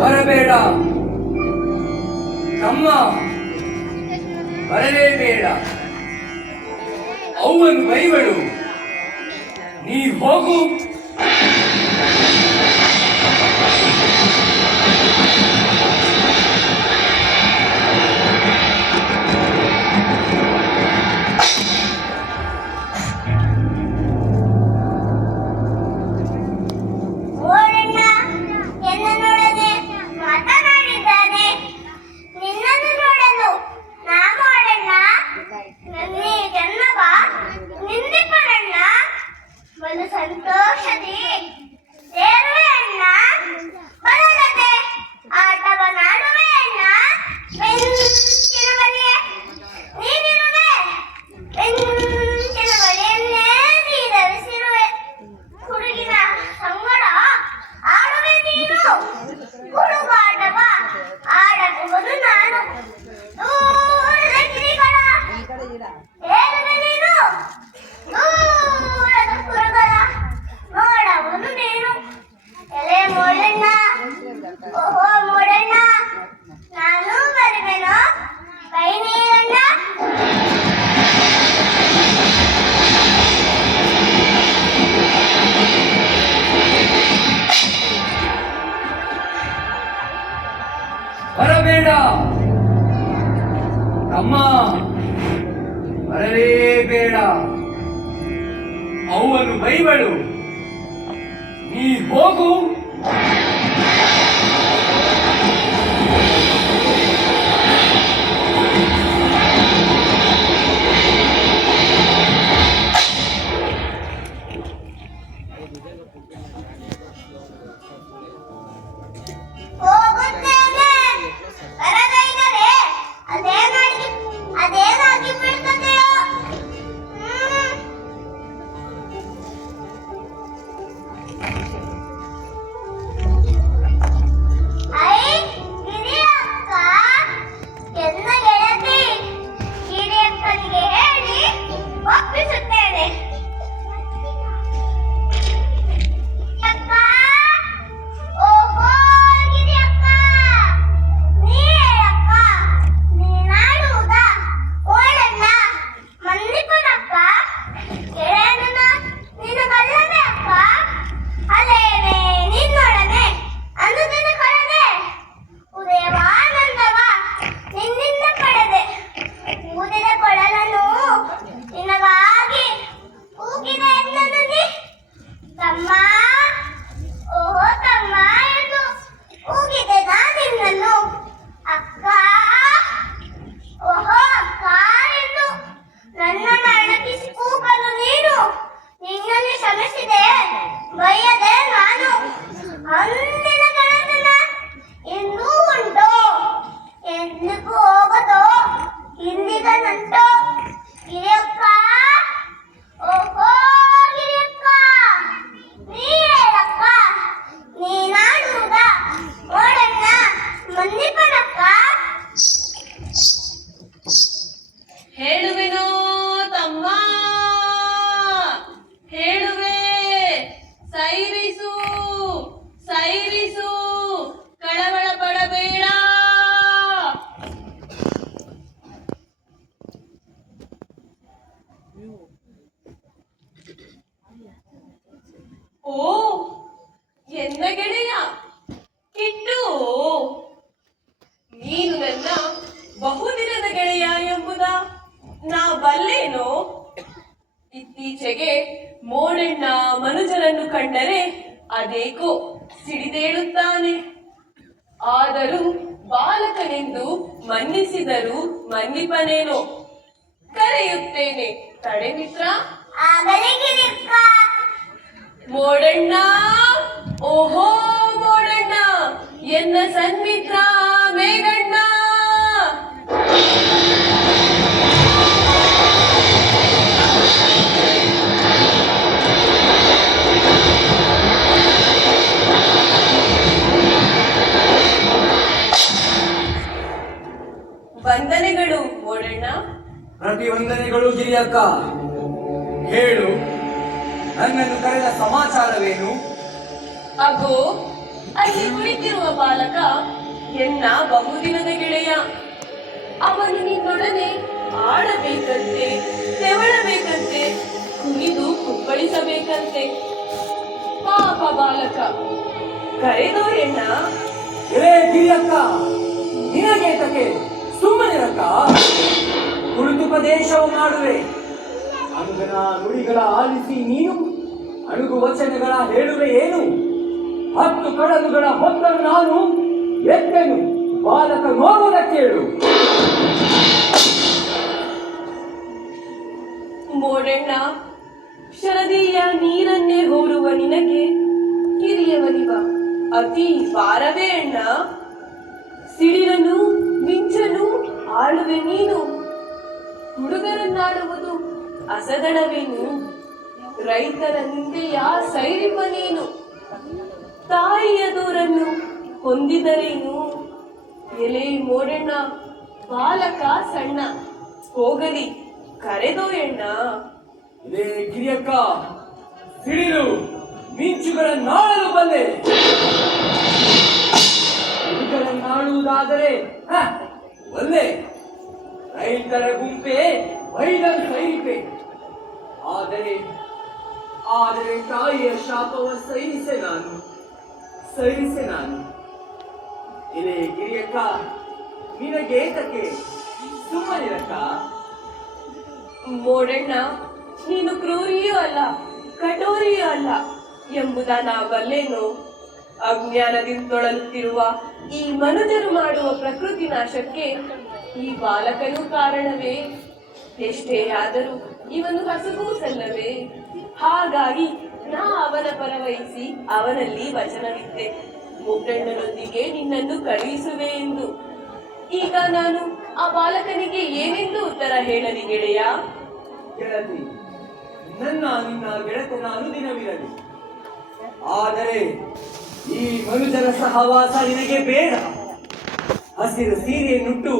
ಬರಬೇಡ ತಮ್ಮ, ಬರಲೇಬೇಡ. ಅವನು ಬೈಬಳು, ನೀ ಹೋಗು. ಬರಲೇಬೇಡ. ಅವನು ಬೈಬಳು. ನೀ ಹೋಗು. ಹೇಳುವೆನೋ ತಮ್ಮ, ಹೇಳುವೆ. ಸೈರಿಸು ಸೈರಿಸು, ಕಳವಳ ಪಡಬೇಡ. ಓ ಎನ್ನ ಗೆಳೆಯ ಕಿಟ್ಟು, ನೀನು ನನ್ನ ಬಹುದಿನದ ಗೆಳೆಯ ಎಂಬುದ ನಾ ಬಲ್ಲೇನೋ. ಇತ್ತೀಚೆಗೆ ಮೋಡಣ್ಣ ಮನುಜರನ್ನು ಕಂಡರೆ ಅದೇಕೋ ಸಿಡಿದೇಳುತ್ತಾನೆ. ಆದರೂ ಬಾಲಕನೆಂದು ಮನ್ನಿಸಿದರೂ ಮನ್ನಿಪನೇನೋ. ಕರೆಯುತ್ತೇನೆ, ತಡೆ ಮಿತ್ರ. ಮೋಡಣ್ಣ, ಓಹೋ ಮೋಡಣ್ಣ, ಎನ್ನ ಸನ್ಮಿತ್ರ ಮೇಘಣ್ಣ. ವಂದನೆಗಳು ಮೋಡಣ್ಣ. ಪ್ರತಿವಂದನೆಗಳು ಗಿರಿಯಕ್ಕ. ಹೇಳು, ನನ್ನನ್ನು ಕರೆದ ಸಮಾಚಾರವೇನು? ಅಗೋ, ಅಲ್ಲಿ ಕುಳಿತಿರುವ ಬಾಲಕ ಎನ್ನ ಬಹುದಿನದ ಗೆಳೆಯ. ಅವನು ನಿನ್ನೊಡನೆ ಆಡಬೇಕಂತೆ, ತೆವಳಬೇಕಂತೆ, ಕುಣಿದು ಕುಪ್ಪಳಿಸಬೇಕಂತೆ. ಪಾಪ ಬಾಲಕ, ಕರೆದೋ ಎಣ್ಣ. ಎಲೇ ಗಿರಿಯಕ್ಕ, ನಿನಗೇತಕ್ಕೆ? ಸುಮ್ಮನಿರಕ್ಕ. ಕುಳಿತುಪದೇಶವು ಮಾಡುವೆ. ಅಂಗನ ನುಡಿಗಳ ಆಲಿಸಿ ನೀನು ಅಣುಗು ವಚನಗಳ ಹೇಳುವೆ ಏನು? 10 ಕಡಲುಗಳ ಹೊತ್ತನ್ನು ನಾನು ಎತ್ತೆನು. ಬಾಲಕ ನೋಡುವುದ ಕೇಳು. ಮೋಡಣ್ಣ, ಶರದಿಯ ನೀರನ್ನೇ ಹೋರುವ ನಿನಗೆ ಹಿರಿಯವನಿವ ಅತಿ ಭಾರವೇ ಅಣ್ಣ. ಸಿಡಿಲನು ಮಿಂಚನು ಆಳುವೆ ನೀನು. ಹುಡುಗರನ್ನಾಡುವುದು ಅಸದಳವೇನು? ರೈತರ ನಿಂದೆಯ ಸೈರಿಪ ನೀನು. ತಾಯಿಯ ದೂರನ್ನು ಹೊಂದಿದರೇನು? ಎಲೆ ಮೋಡಣ್ಣ, ಬಾಲಕ ಸಣ್ಣ, ಹೋಗಲಿ ಕರೆದೋ ಎಣ್ಣ. ಇದೇ ಗಿರಿಯಕ್ಕ, ಸಿಡಿಲು ಮಿಂಚುಗಳನ್ನಾಡಲು ಬಂದೆ. ಹುಡುಗರನ್ನಾಡುವುದಾದರೆ ಒಲ್ಲೆ. ರೈತರ ಗುಂಪೆ ವೈದ್ಯರು ಸೈರಿಪೆ. ಆದರೆ ತಾಯಿಯ ಶಾಪವ ಸಹಿಸೆ ನಾನು. ಇದೇ ಗಿರಿಯಕ್ಕ, ನಿನಗೇತಕ್ಕೆ? ಸುಮ್ಮನಿರಕ್ಕ. ಮೋಡಣ್ಣ, ನೀನು ಕ್ರೂರಿಯೂ ಅಲ್ಲ, ಕಠೋರಿಯೂ ಅಲ್ಲ ಎಂಬುದನ್ನ ಬಲ್ಲೇನು. ಅಜ್ಞಾನದಿಂದೊಳಲುತ್ತಿರುವ ಈ ಮನುಜರು ಮಾಡುವ ಪ್ರಕೃತಿ ನಾಶಕ್ಕೆ ಈ ಬಾಲಕನೂ ಕಾರಣವೇ. ಎಷ್ಟೇ ಆದರೂ ಇವನು ಹಸುಗೂಸಲ್ಲವೇ. ಹಾಗಾಗಿ ನಾ ಅವನ ಪರವಹಿಸಿ ಅವನಲ್ಲಿ ವಚನವಿದ್ದೆ, ಮುಗ್ಗಣ್ಣನೊಂದಿಗೆ ನಿನ್ನನ್ನು ಕಳುಹಿಸುವೆ ಎಂದು. ಈಗ ನಾನು ಆ ಬಾಲಕನಿಗೆ ಏನೆಂದು ಉತ್ತರ ಹೇಳಲಿ ಗೆಳೆಯ? ಗೆಳತಿ, ನಿನ್ನ ಗೆಳತನ ಅನುದಿನವಿರಲಿ. ಆದರೆ ಈ ಮನುಜರ ಸಹವಾಸ ನಿನಗೆ ಬೇಡ. ಹಸಿರು ಸೀರೆಯನ್ನುಟ್ಟು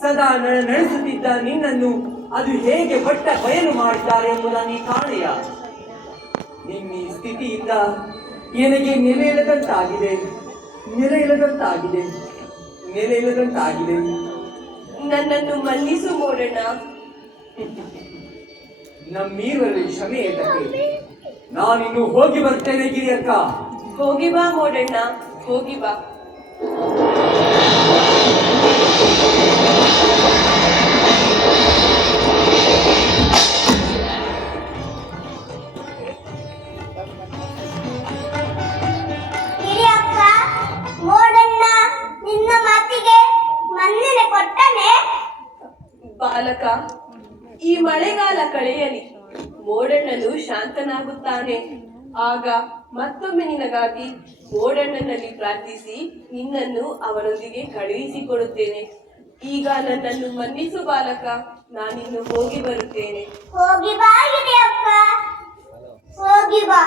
ಸದಾ ನಡೆಸುತ್ತಿದ್ದ ನಿನ್ನನ್ನು ಅದು ಹೇಗೆ ಬಟ್ಟ ಬಯಲು ಮಾಡಿದ್ದಾರೆ ಎಂಬುದನ್ನು ನೀ ಕಾಣೆಯ. ನಿನ್ನ ಈ ಸ್ಥಿತಿಯಿಂದ ನನಗೆ ನೆಲೆ ಇಲ್ಲದಂತಾಗಿದೆ. ನನ್ನನ್ನು ಮನ್ನಿಸು ಮೋಡಣ್ಣ. ನಮ್ಮೀರಲ್ಲಿ ಕ್ಷಮೆ ಏತಕ್ಕೆ? ನಾನಿನ್ನು ಹೋಗಿ ಬರ್ತೇನೆ ಗಿರಿಯಕ್ಕ. ಹೋಗಿ ಬಾ ಮೋಡಣ್ಣ, ಹೋಗಿ ಬಾ. ಬಾಲಕ, ಈ ಮಳೆಗಾಲ ಕಳೆಯಲಿ, ಮೋಡಣ್ಣನು ಶಾಂತನಾಗುತ್ತಾನೆ. ಆಗ ಮತ್ತೊಮ್ಮೆ ನಿನಗಾಗಿ ಮೋಡಣ್ಣನಲ್ಲಿ ಪ್ರಾರ್ಥಿಸಿ ನಿನ್ನನ್ನು ಅವರೊಂದಿಗೆ ಕಳುಹಿಸಿಕೊಡುತ್ತೇನೆ. ಈಗ ನನ್ನನ್ನು ಮನ್ನಿಸು ಬಾಲಕ, ನಾನಿನ್ನು ಹೋಗಿ ಬರುತ್ತೇನೆ. ಹೋಗಿ ಬಾ ಗಿರಿಯಕ್ಕ, ಹೋಗಿ ಬಾ.